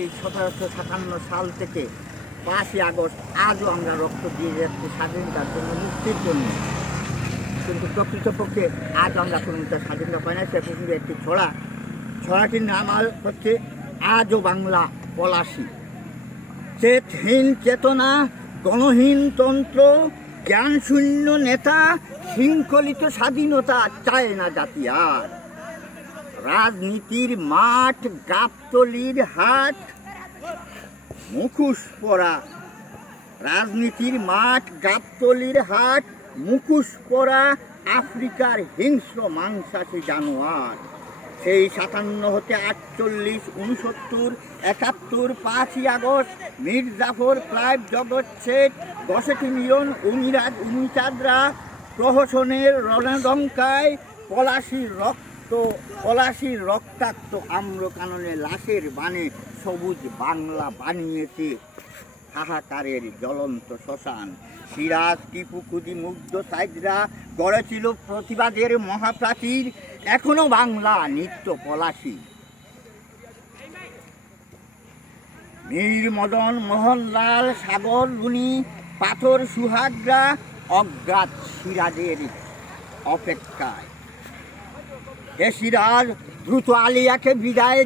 এই 1757 সাল থেকে 5ই আগস্ট আজও আমরা রক্ত দিয়ে যাচ্ছি স্বাধীনতার জন্য, মুক্তির জন্য। কিন্তু প্রকৃতপক্ষে আজ আমরা কোনো স্বাধীনতা পাই না। সে প্রসঙ্গে একটি ছড়াটির নাম হচ্ছে আজও বাংলা পলাশী। চেতহীন চেতনা, গণহীন তন্ত্র, জ্ঞানশূন্য নেতা, শৃঙ্খলিত স্বাধীনতা চায় না জাতি আর। রাজনীতির মাঠ গাবতলির হাট, মুখোশ পরা রাজনীতির মাঠ গাবতলির হাট, মুখোশ পরা আফ্রিকার হিংস্র মাংসাশী জানোয়ার। সেই 57 হতে 48, 69, 71, 5ই আগস্ট, মীর জাফর, ক্লাইভ, জগৎ শেঠ, গসেটিনিয়ন, উমিচাঁদরা, প্রহসনের রণডঙ্কায় পলাশির রক্তাক্ত আম্রকাননে লাশের বানে সবুজ বাংলা বানিয়েছে হাহাকারের জ্বলন্ত শ্মশান। সিরাজ, টিপু, খুদি, মুগ্ধ, সাইদরা গড়েছিল প্রতিবাদের মহাপ্রাচীর। এখনো বাংলা নিত্য পলাশী। মীর মদন, মোহনলাল, সাগর, রুনি, পাথর, সুহাগরা অজ্ঞাত সিরাজের অপেক্ষায়। এ সিরাজ দ্রুত আলিয়াকে বিদায়